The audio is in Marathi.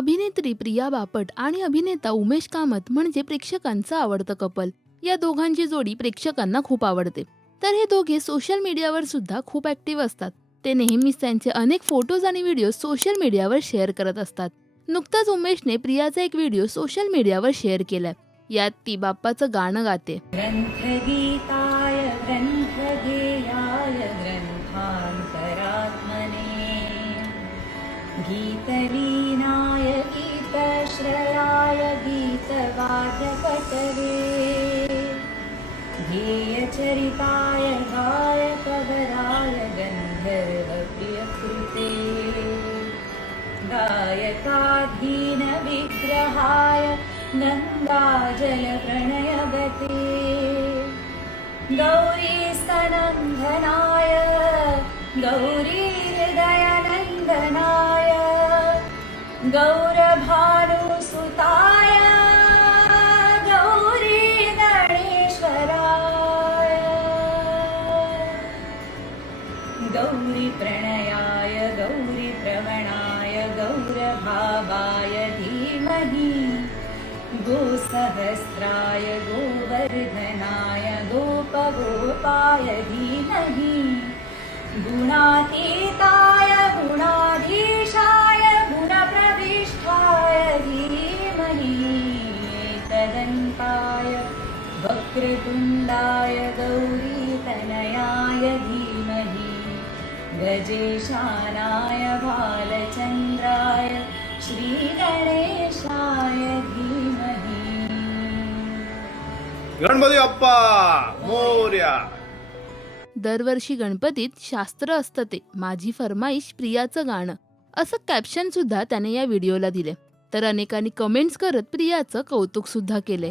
अभिनेत्री प्रिया बापट आणि अभिनेता उमेश कामत म्हणजे प्रेक्षकांचं आवडतं कपल. या दोघांची जोडी प्रेक्षकांना खूप आवडते. तर हे दोघे सोशल मीडियावर सुद्धा खूप ऍक्टिव्ह असतात. ते नेहमीच त्यांचे अनेक फोटोज आणि व्हिडिओ सोशल मीडियावर शेअर करत असतात. नुकताच उमेशने प्रियाचा एक व्हिडिओ सोशल मीडियावर शेअर केलाय. यात ती बाप्पाचं गाणं गाते. ग्रन्थगीताय श्रयाय याय गीतवाक्यपटरेताय गायकवराय गन्धर्वप्रियकृते। गायकाधीनविग्रहाय दीनविग्रहाय गौरीस्तनन्दनाय गौरीहृदयनन्दनाय गौरभ गौरीप्रणयाय गौरीप्रवणाय गौरभावाय धीमहि। गोसहस्राय गोवर्धनाय गोपगोपाय धीमहि। गुणातीताय गुणाधीशाय गुणप्रविष्टाय धीमहि। एकदन्ताय वक्रतुण्डाय गजेशानाय बालचन्द्राय श्रीगणेशाय धीमहि। गणपती बाप्पा मोर्या। दरवर्षी गणपतीत शास्त्र असतं ते. माझी फरमाईश प्रियाचं गाणं. असं कॅप्शन सुद्धा त्याने या व्हिडिओला दिले. तर अनेकांनी कमेंट्स करत प्रियाचं कौतुक सुद्धा केले